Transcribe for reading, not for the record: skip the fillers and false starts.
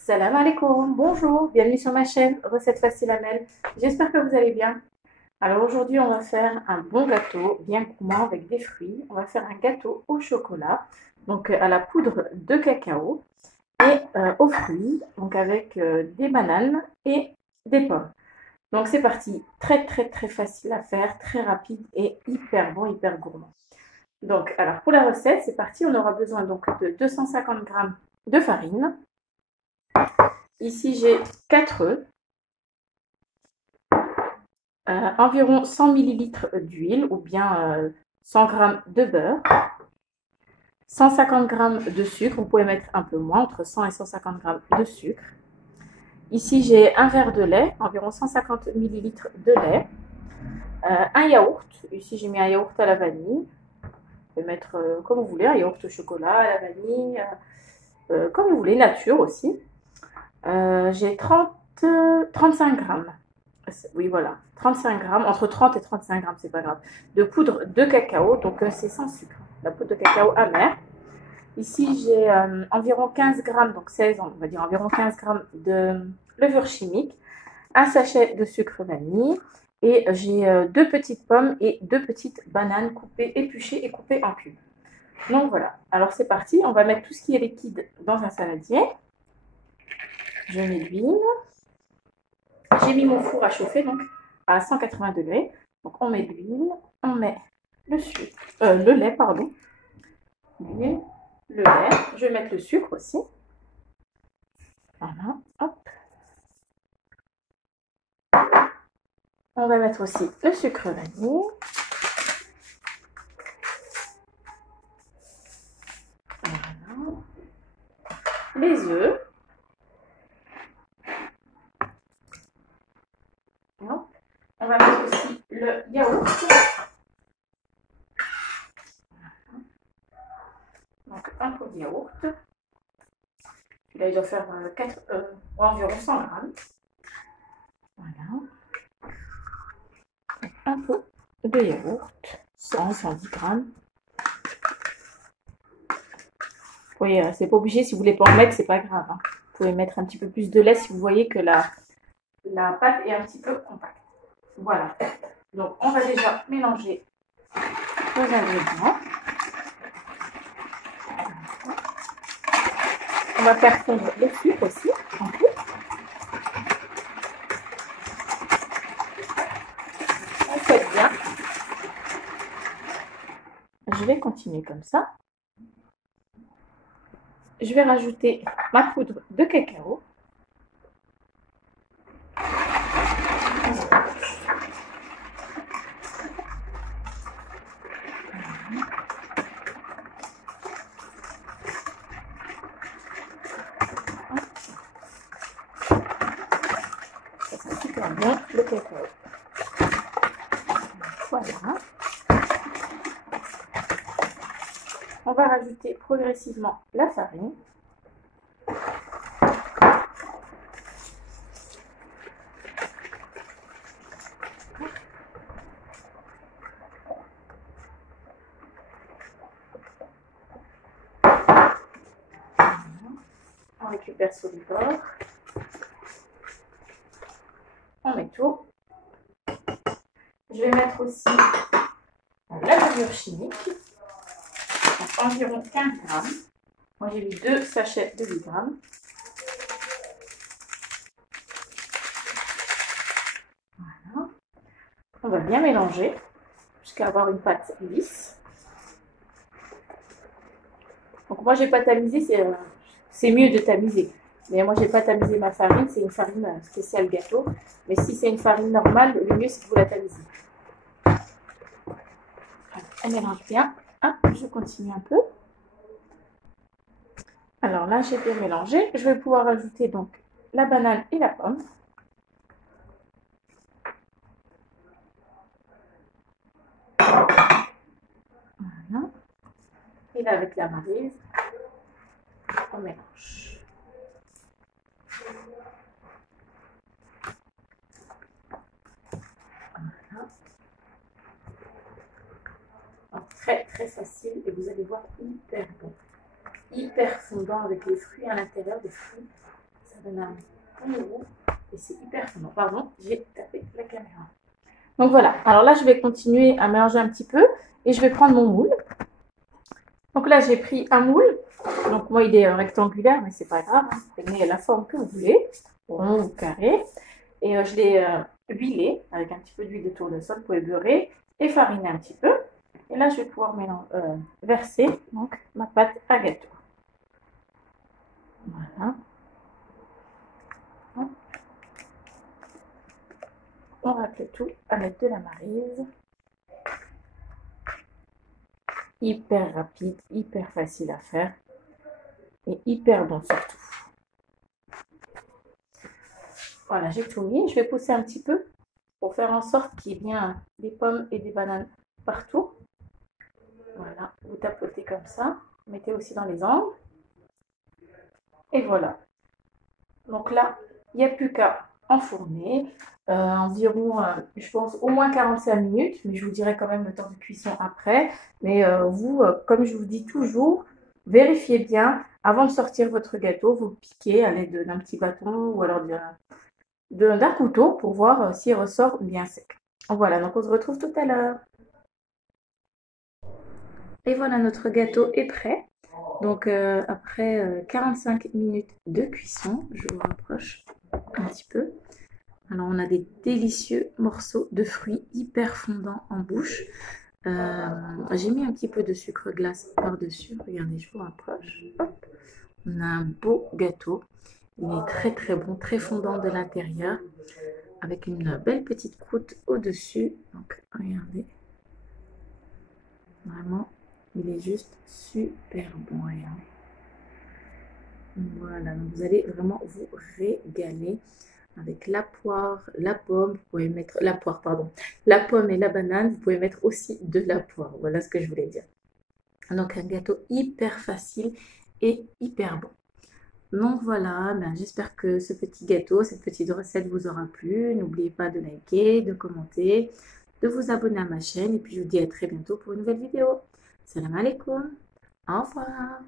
Salam alaikum, bonjour, bienvenue sur ma chaîne Recettes Faciles Amel. J'espère que vous allez bien. Alors aujourd'hui, on va faire un bon gâteau bien gourmand avec des fruits. On va faire un gâteau au chocolat, donc à la poudre de cacao et aux fruits, donc avec des bananes et des pommes. Donc c'est parti, très facile à faire, très rapide et hyper bon, hyper gourmand. Donc alors pour la recette, c'est parti, on aura besoin donc de 250 g de farine. Ici, j'ai 4 œufs, environ 100 ml d'huile ou bien 100 g de beurre, 150 g de sucre, vous pouvez mettre un peu moins, entre 100 et 150 g de sucre. Ici, j'ai un verre de lait, environ 150 ml de lait, un yaourt. Ici, j'ai mis un yaourt à la vanille. Vous pouvez mettre comme vous voulez, un yaourt au chocolat, à la vanille, comme vous voulez, nature aussi. J'ai 35 grammes. Oui, voilà, 35 grammes, entre 30 et 35 grammes, c'est pas grave, de poudre de cacao, donc c'est sans sucre, la poudre de cacao amère. Ici, j'ai environ 15 grammes, donc 16, on va dire environ 15 grammes de levure chimique, un sachet de sucre vanille, et j'ai 2 petites pommes et 2 petites bananes coupées, épluchées et coupées en cubes. Donc voilà, alors c'est parti, on va mettre tout ce qui est liquide dans un saladier. Je mets l'huile. J'ai mis mon four à chauffer donc à 180 degrés. Donc on met de l'huile, on met le lait, pardon. L'huile, le lait. Je vais mettre le sucre aussi. Voilà, hop. On va mettre aussi le sucre vanille. Voilà. Les œufs. Hop. On va mettre aussi le yaourt. Donc un pot de yaourt. Là, il doit faire environ 100 grammes. Voilà. Un pot de yaourt, 110 grammes. Oui, c'est pas obligé, si vous voulez pas en mettre, c'est pas grave. Hein. Vous pouvez mettre un petit peu plus de lait si vous voyez que la pâte est un petit peu compacte. Voilà. Donc, on va déjà mélanger nos ingrédients. On va faire fondre le sucre aussi, en plus. On fait bien. Je vais continuer comme ça. Je vais rajouter ma poudre de cacao. Ça sent super bien le cacao. Voilà. On va rajouter progressivement la farine. On récupère sur les bords. On met tout. Je vais mettre aussi la levure chimique, donc environ 15 grammes. Moi j'ai mis 2 sachets de 8 grammes. Voilà. On va bien mélanger jusqu'à avoir une pâte lisse. Donc moi j'ai pas tamisé, c'est mieux de tamiser. Mais moi j'ai pas tamisé ma farine, c'est une farine spéciale gâteau. Mais si c'est une farine normale, le mieux c'est que vous la tamisez. Elle mélange bien. Ah, je continue un peu. Alors là, j'ai bien mélangé. Je vais pouvoir ajouter donc la banane et la pomme. Voilà. Et là, avec la maryse, on mélange. Voilà. Donc, très facile et vous allez voir hyper bon. Hyper fondant avec les fruits à l'intérieur des fruits. donne un bon goût et c'est hyper fondant. Pardon, j'ai tapé la caméra. Donc voilà, alors là je vais continuer à mélanger un petit peu et je vais prendre mon moule. Donc là j'ai pris un moule, donc moi il est rectangulaire mais c'est pas grave, hein. Prenez la forme que vous voulez, rond ou carré. Et je l'ai huilé avec un petit peu d'huile de tournesol, vous pouvez beurrer et fariner un petit peu. Et là je vais pouvoir verser donc ma pâte à gâteau. Voilà. On racle tout avec de la maryse. Hyper rapide, hyper facile à faire et hyper bon surtout. Voilà, j'ai tout mis. Je vais pousser un petit peu pour faire en sorte qu'il y ait bien des pommes et des bananes partout. Voilà, vous tapotez comme ça. Mettez aussi dans les angles. Et voilà. Donc là, il n'y a plus qu'à enfourner. Environ, je pense, au moins 45 minutes. Mais je vous dirai quand même le temps de cuisson après. Mais vous, comme je vous dis toujours, vérifiez bien. Avant de sortir votre gâteau, vous piquez à l'aide d'un petit bâton ou alors d'un couteau pour voir s'il ressort bien sec. Voilà, donc on se retrouve tout à l'heure. Et voilà, notre gâteau est prêt. Donc après 45 minutes de cuisson, je vous rapproche un petit peu. Alors on a des délicieux morceaux de fruits hyper fondants en bouche. J'ai mis un petit peu de sucre glace par-dessus. Regardez, je vous rapproche. Hop. On a un beau gâteau. Il est très très bon, très fondant de l'intérieur. Avec une belle petite croûte au-dessus. Donc regardez. Vraiment, il est juste super bon. Regardez. Voilà, donc vous allez vraiment vous régaler avec la poire, la pomme, vous pouvez mettre la poire, pardon, la pomme et la banane, vous pouvez mettre aussi de la poire. Voilà ce que je voulais dire. Donc un gâteau hyper facile et hyper bon. Donc voilà, ben, j'espère que ce petit gâteau, cette petite recette vous aura plu. N'oubliez pas de liker, de commenter, de vous abonner à ma chaîne. Et puis je vous dis à très bientôt pour une nouvelle vidéo. Salam alaikum. Au revoir.